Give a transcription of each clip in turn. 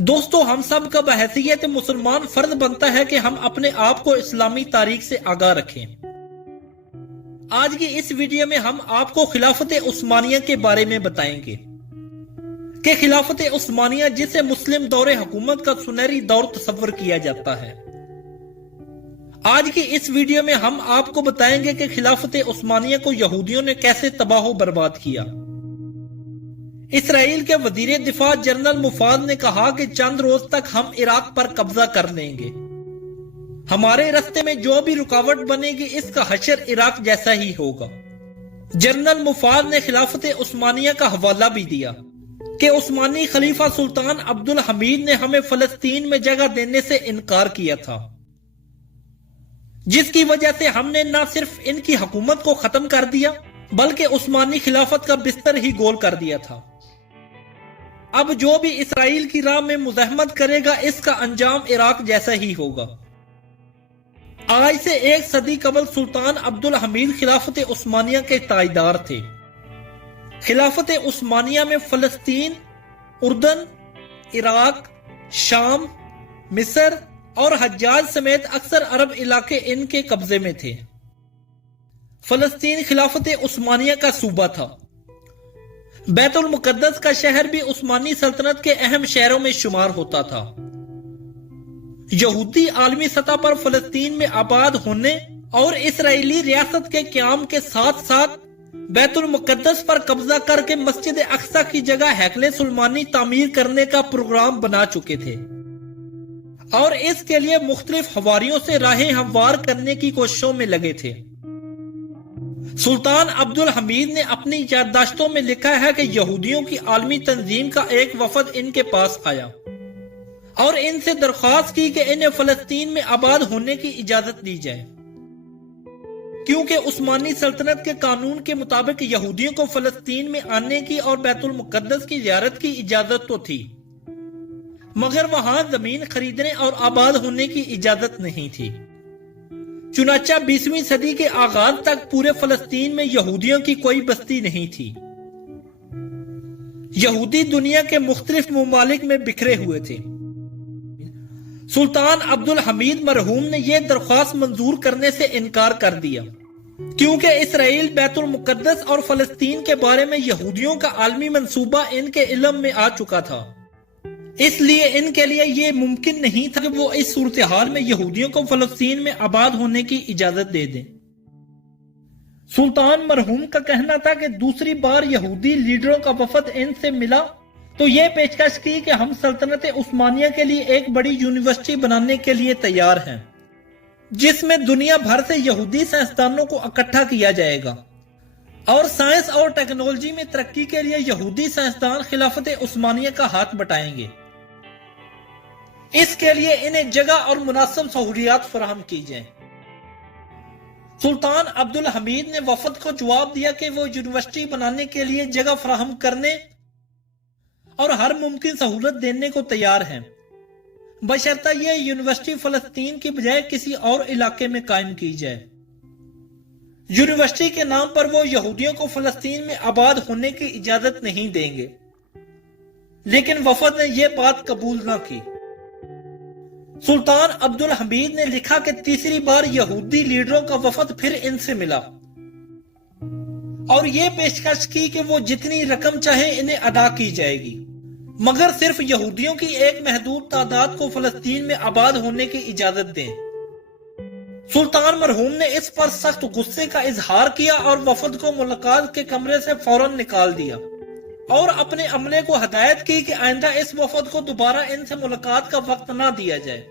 دوستو، ہم سب کا بحیثیت مسلمان فرض بنتا ہے کہ ہم اپنے آپ کو اسلامی تاریخ سے آگاہ رکھیں۔ آج کی اس ویڈیو میں ہم آپ کو خلافت عثمانیہ کے بارے میں بتائیں گے کہ خلافت عثمانیہ جسے مسلم دور حکومت کا سنہری دور تصور کیا جاتا ہے۔ آج کی اس ویڈیو میں ہم آپ کو بتائیں گے کہ خلافت عثمانیہ کو یہودیوں نے کیسے تباہ و برباد کیا۔ اسرائیل کے وزیر دفاع جنرل مفاد نے کہا کہ چند روز تک ہم عراق پر قبضہ کر لیں گے، ہمارے راستے میں جو بھی رکاوٹ بنے گی اس کا حشر عراق جیسا ہی ہوگا۔ جنرل مفاد نے خلافت عثمانیہ کا حوالہ بھی دیا کہ عثمانی خلیفہ سلطان عبدالحمید نے ہمیں فلسطین میں جگہ دینے سے انکار کیا تھا، جس کی وجہ سے ہم نے نہ صرف ان کی حکومت کو ختم کر دیا بلکہ عثمانی خلافت کا بستر ہی گول کر دیا تھا۔ اب جو بھی اسرائیل کی راہ میں مزاحمت کرے گا اس کا انجام عراق جیسا ہی ہوگا۔ آج سے 1 صدی قبل سلطان عبدالحمید خلافت عثمانیہ کے تاجدار تھے۔ خلافت عثمانیہ میں فلسطین، اردن، عراق، شام، مصر اور حجاز سمیت اکثر عرب علاقے ان کے قبضے میں تھے۔ فلسطین خلافت عثمانیہ کا صوبہ تھا۔ بیت المقدس کا شہر بھی عثمانی سلطنت کے اہم شہروں میں شمار ہوتا تھا۔ یہودی عالمی سطح پر فلسطین میں آباد ہونے اور اسرائیلی ریاست کے قیام کے ساتھ ساتھ بیت المقدس پر قبضہ کر کے مسجد اقصی کی جگہ ہیکل سلیمانی تعمیر کرنے کا پروگرام بنا چکے تھے اور اس کے لیے مختلف حواریوں سے راہیں ہموار کرنے کی کوششوں میں لگے تھے۔ سلطان عبدالحمید نے اپنی یادداشتوں میں لکھا ہے کہ یہودیوں کی عالمی تنظیم کا ایک وفد ان کے پاس آیا اور ان سے درخواست کی کہ انہیں فلسطین میں آباد ہونے کی اجازت دی جائے، کیونکہ عثمانی سلطنت کے قانون کے مطابق یہودیوں کو فلسطین میں آنے کی اور بیت المقدس کی زیارت کی اجازت تو تھی، مگر وہاں زمین خریدنے اور آباد ہونے کی اجازت نہیں تھی۔ چنانچہ 20ویں صدی کے آغاز تک پورے فلسطین میں یہودیوں کی کوئی بستی نہیں تھی۔ یہودی دنیا کے مختلف ممالک میں بکھرے ہوئے تھے۔ سلطان عبدالحمید مرحوم نے یہ درخواست منظور کرنے سے انکار کر دیا، کیونکہ اسرائیل، بیت المقدس اور فلسطین کے بارے میں یہودیوں کا عالمی منصوبہ ان کے علم میں آ چکا تھا۔ اس لیے ان کے لیے یہ ممکن نہیں تھا کہ وہ اس صورتحال میں یہودیوں کو فلسطین میں آباد ہونے کی اجازت دے دیں۔ سلطان مرحوم کا کہنا تھا کہ دوسری بار یہودی لیڈروں کا وفد ان سے ملا تو یہ پیشکش کی کہ ہم سلطنت عثمانیہ کے لیے ایک بڑی یونیورسٹی بنانے کے لیے تیار ہیں، جس میں دنیا بھر سے یہودی سائنسدانوں کو اکٹھا کیا جائے گا اور سائنس اور ٹیکنالوجی میں ترقی کے لیے یہودی سائنسدان خلافت عثمانیہ کا ہاتھ بٹائیں گے۔ اس کے لیے انہیں جگہ اور مناسب سہولیات فراہم کی جائیں۔ سلطان عبدالحمید نے وفد کو جواب دیا کہ وہ یونیورسٹی بنانے کے لیے جگہ فراہم کرنے اور ہر ممکن سہولت دینے کو تیار ہیں، بشرطہ یہ یونیورسٹی فلسطین کی بجائے کسی اور علاقے میں قائم کی جائے۔ یونیورسٹی کے نام پر وہ یہودیوں کو فلسطین میں آباد ہونے کی اجازت نہیں دیں گے، لیکن وفد نے یہ بات قبول نہ کی۔ سلطان عبدالحمید نے لکھا کہ تیسری بار یہودی لیڈروں کا وفد پھر ان سے ملا اور یہ پیشکش کی کہ وہ جتنی رقم چاہے انہیں ادا کی جائے گی، مگر صرف یہودیوں کی ایک محدود تعداد کو فلسطین میں آباد ہونے کی اجازت دیں۔ سلطان مرحوم نے اس پر سخت غصے کا اظہار کیا اور وفد کو ملاقات کے کمرے سے فوراً نکال دیا اور اپنے عملے کو ہدایت کی کہ آئندہ اس وفد کو دوبارہ ان سے ملاقات کا وقت نہ دیا جائے۔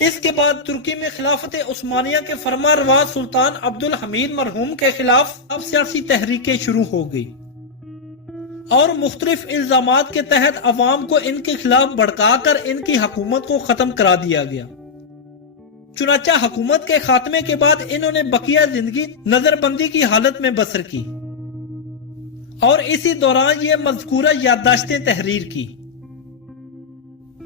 اس کے بعد ترکی میں خلافت عثمانیہ کے فرما روا سلطان عبدالحمید مرحوم کے خلاف سیاسی تحریکیں شروع ہو گئی اور مختلف الزامات کے تحت عوام کو ان کے خلاف بھڑکا کر ان کی حکومت کو ختم کرا دیا گیا۔ چنانچہ حکومت کے خاتمے کے بعد انہوں نے بقیہ زندگی نظر بندی کی حالت میں بسر کی اور اسی دوران یہ مذکورہ یادداشتیں تحریر کی۔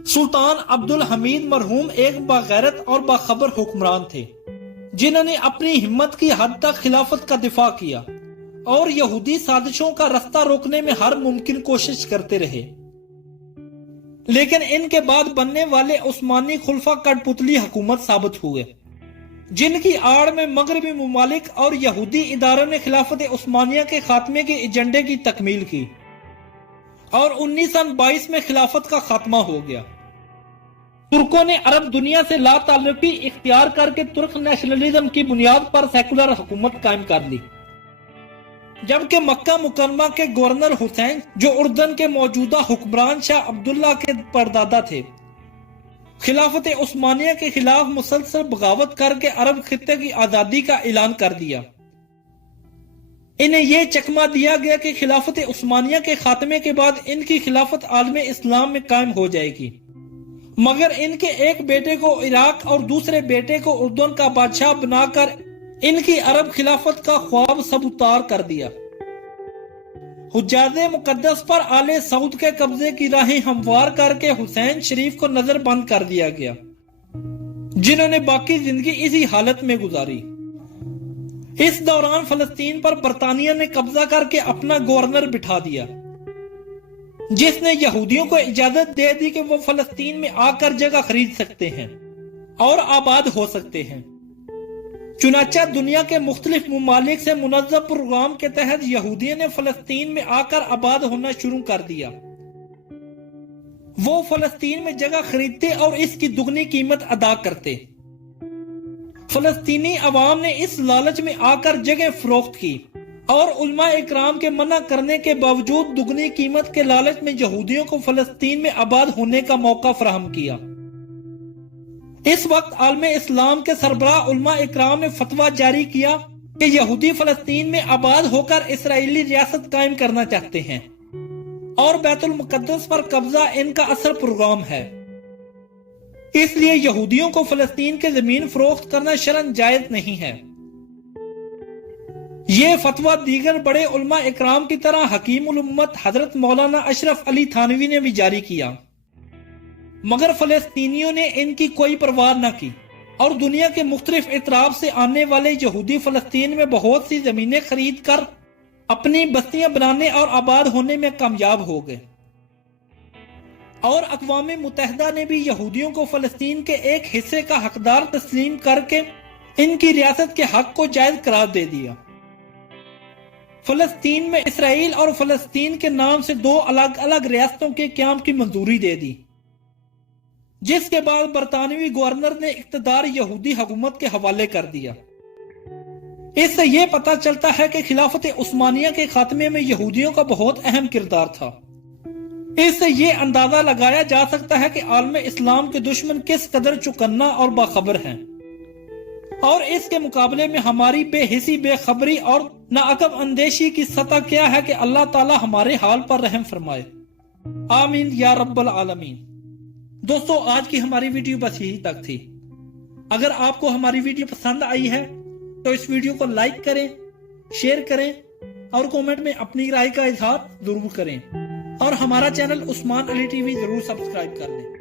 سلطان عبدالحمید مرحوم ایک باغیرت اور باخبر حکمران تھے، جنہوں نے اپنی ہمت کی حد تک خلافت کا دفاع کیا اور یہودی سازشوں کا رستہ روکنے میں ہر ممکن کوشش کرتے رہے۔ لیکن ان کے بعد بننے والے عثمانی خلفا کٹپتلی حکومت ثابت ہوئے، جن کی آڑ میں مغربی ممالک اور یہودی اداروں نے خلافت عثمانیہ کے خاتمے کے ایجنڈے کی تکمیل کی، اور 1922 میں خلافت کا خاتمہ ہو گیا۔ ترکوں نے عرب دنیا سے لا تعلقی اختیار کر کے ترک نیشنلزم کی بنیاد پر سیکولر حکومت قائم کر لی، جبکہ مکہ مکرمہ کے گورنر حسین، جو اردن کے موجودہ حکمران شاہ عبداللہ کے پردادا تھے، خلافت عثمانیہ کے خلاف مسلسل بغاوت کر کے عرب خطے کی آزادی کا اعلان کر دیا۔ انہیں یہ چکمہ دیا گیا کہ خلافت عثمانیہ کے خاتمے کے بعد ان کی خلافت عالم اسلام میں قائم ہو جائے گی، مگر ان کے ایک بیٹے کو عراق اور دوسرے بیٹے کو اردن کا بادشاہ بنا کر ان کی عرب خلافت کا خواب سبوتار کر دیا۔ حجاز مقدس پر آل سعود کے قبضے کی راہیں ہموار کر کے حسین شریف کو نظر بند کر دیا گیا، جنہوں نے باقی زندگی اسی حالت میں گزاری۔ اس دوران فلسطین پر برطانیہ نے قبضہ کر کے اپنا گورنر بٹھا دیا، جس نے یہودیوں کو اجازت دے دی کہ وہ فلسطین میں آ کر جگہ خرید سکتے ہیں اور آباد ہو سکتے ہیں۔ چنانچہ دنیا کے مختلف ممالک سے منظم پروگرام کے تحت یہودیوں نے فلسطین میں آ کر آباد ہونا شروع کر دیا۔ وہ فلسطین میں جگہ خریدتے اور اس کی دگنی قیمت ادا کرتے۔ فلسطینی عوام نے اس لالچ میں آ کر جگہ فروخت کی اور علماء اکرام کے منع کرنے کے باوجود دگنی قیمت کے لالچ میں یہودیوں کو فلسطین میں آباد ہونے کا موقع فراہم کیا۔ اس وقت عالم اسلام کے سربراہ علماء اکرام نے فتویٰ جاری کیا کہ یہودی فلسطین میں آباد ہو کر اسرائیلی ریاست قائم کرنا چاہتے ہیں اور بیت المقدس پر قبضہ ان کا اصل پروگرام ہے، اس لیے یہودیوں کو فلسطین کے زمین فروخت کرنا شرعاً جائز نہیں ہے۔ یہ فتویٰ دیگر بڑے علماء اکرام کی طرح حکیم الامت حضرت مولانا اشرف علی تھانوی نے بھی جاری کیا، مگر فلسطینیوں نے ان کی کوئی پرواہ نہ کی اور دنیا کے مختلف اطراف سے آنے والے یہودی فلسطین میں بہت سی زمینیں خرید کر اپنی بستیاں بنانے اور آباد ہونے میں کامیاب ہو گئے، اور اقوام متحدہ نے بھی یہودیوں کو فلسطین کے ایک حصے کا حقدار تسلیم کر کے ان کی ریاست کے حق کو جائز قرار دے دیا۔ فلسطین میں اسرائیل اور فلسطین کے نام سے دو الگ الگ ریاستوں کے قیام کی منظوری دے دی، جس کے بعد برطانوی گورنر نے اقتدار یہودی حکومت کے حوالے کر دیا۔ اس سے یہ پتہ چلتا ہے کہ خلافت عثمانیہ کے خاتمے میں یہودیوں کا بہت اہم کردار تھا۔ اس سے یہ اندازہ لگایا جا سکتا ہے کہ عالم اسلام کے دشمن کس قدر چوکنا اور باخبر ہیں، اور اس کے مقابلے میں ہماری بے حسی، بے خبری اور ناعقل اندیشی کی سطح کیا ہے کہ اللہ تعالی ہمارے حال پر رحم فرمائے، آمین یا رب العالمین۔ دوستو، آج کی ہماری ویڈیو بس یہی تک تھی۔ اگر آپ کو ہماری ویڈیو پسند آئی ہے تو اس ویڈیو کو لائک کریں، شیئر کریں اور کومنٹ میں اپنی رائے کا اظہار ضرور کریں، اور ہمارا چینل عثمان علی ٹی وی ضرور سبسکرائب کر لیں۔